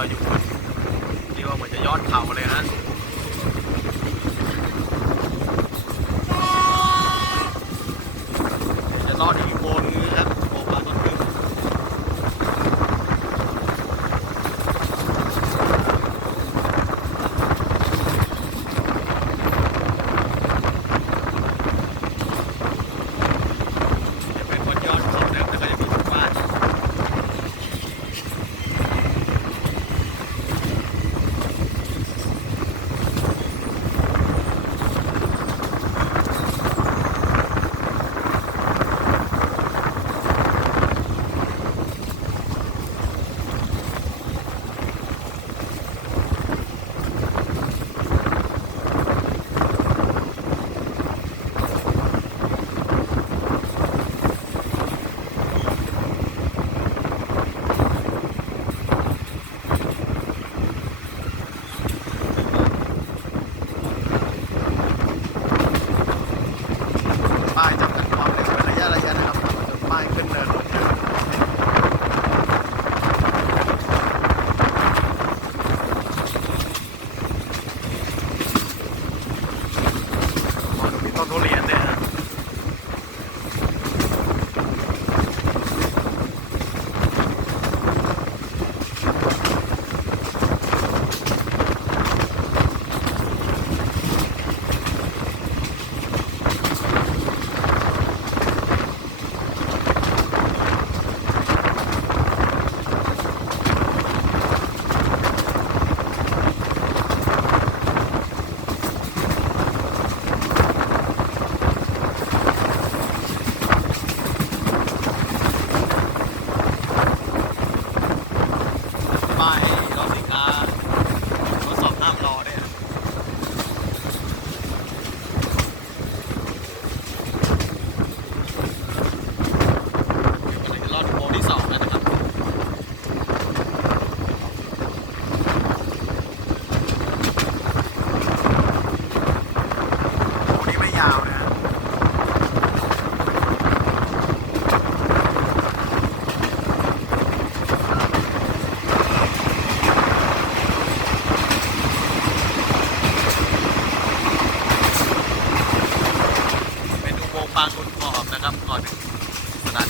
เราอยู่เรียว่าเหมือนจะยอดเขาเลยฮะ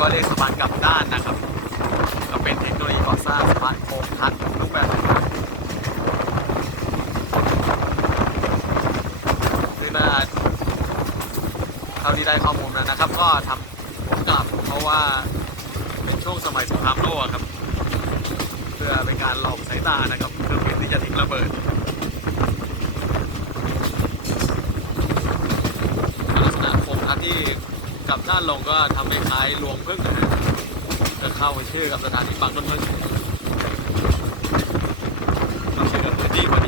ก็เรียกสะพานกลับด้านนะครับ ก็เป็นเทคโนโลยีก่อสร้างสะพานโค้งทัดรูปแบบต่างๆคือน่าเท่าที่ได้ข้อมูลแล้วนะครับ ก็ทำกลับเพราะว่าเป็นช่วงสมัยสงครามโลกครับ เพื่อเป็นการหลอกสายตานะครับเพื่อเปลี่นที่จะทิ้งระเบิดลักษณะโค้งดที่ กลับด้านลงก็ทำให้คล้ายรวงพึ่งนะฮะจะเข้าชื่อกับสถานีบางต้นพึ่งเข้าชื่อกับพื้นที่พอดี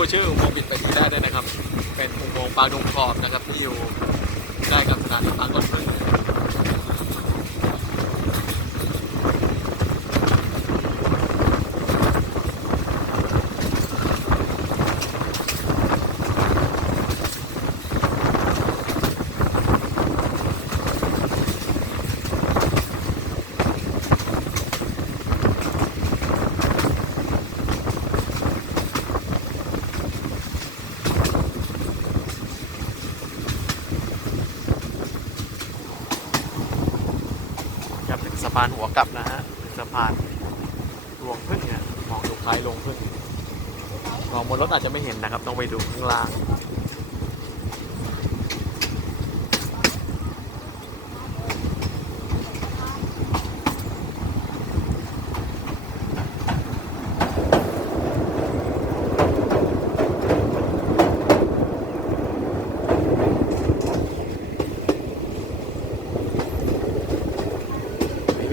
พูดชื่ออุโมงค์ปิดไปที่ได้ด้วยนะครับ เป็นอุโมงค์ปางดงขอบนะครับที่อยู่ใกล้กับสถานีปางกอกพึ่งครับถึงานหัวกลับนะฮะสะพานรวงพึ่งเนี่ยมองดูคล้ายรวงพึ่งมองบนรถอาจจะไม่เห็นนะครับ ต้องไปดูข้างล่าง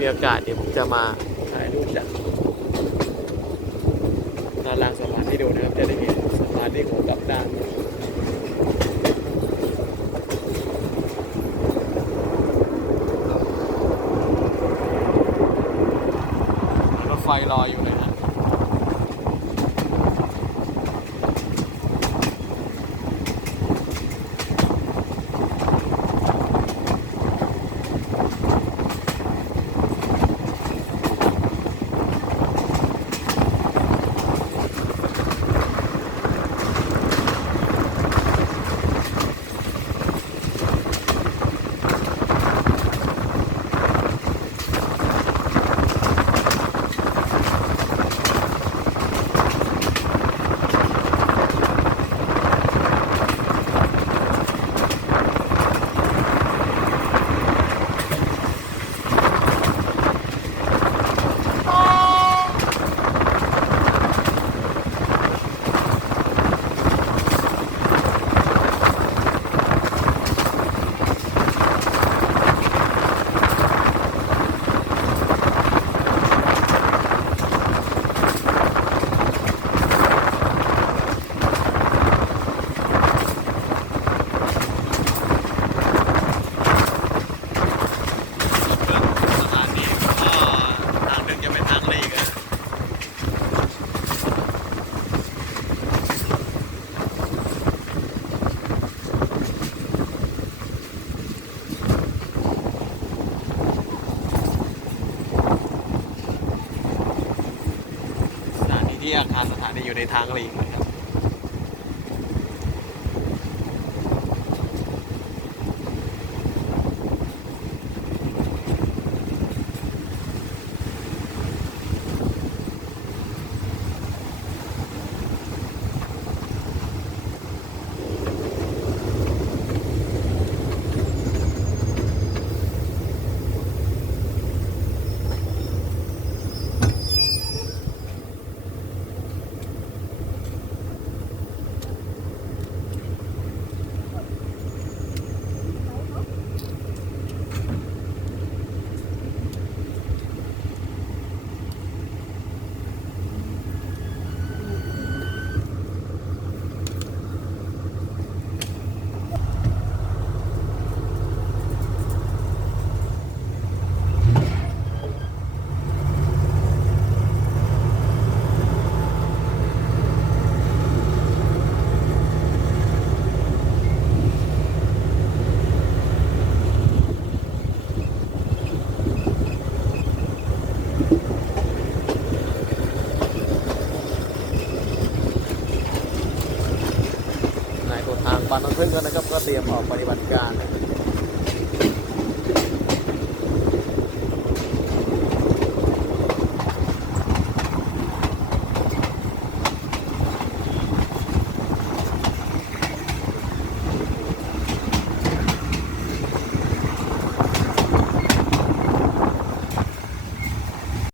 โอกาสเดี๋ยวผมจะมาถ่ายรูปจากด้านล่างสะพานให้ดูนะครับจะได้เห็นสะพานที่ผมกลับด้านรถไฟรออยู่เลยนะ สถานีก็ทางหนึ่งจะเป็นทางลีกอะสถานี ที่อาคารสถานีอยู่ในทางลีกนะครับ ป่าน้ำพึ่ง ก็เตรียมออกปฏิบัติการ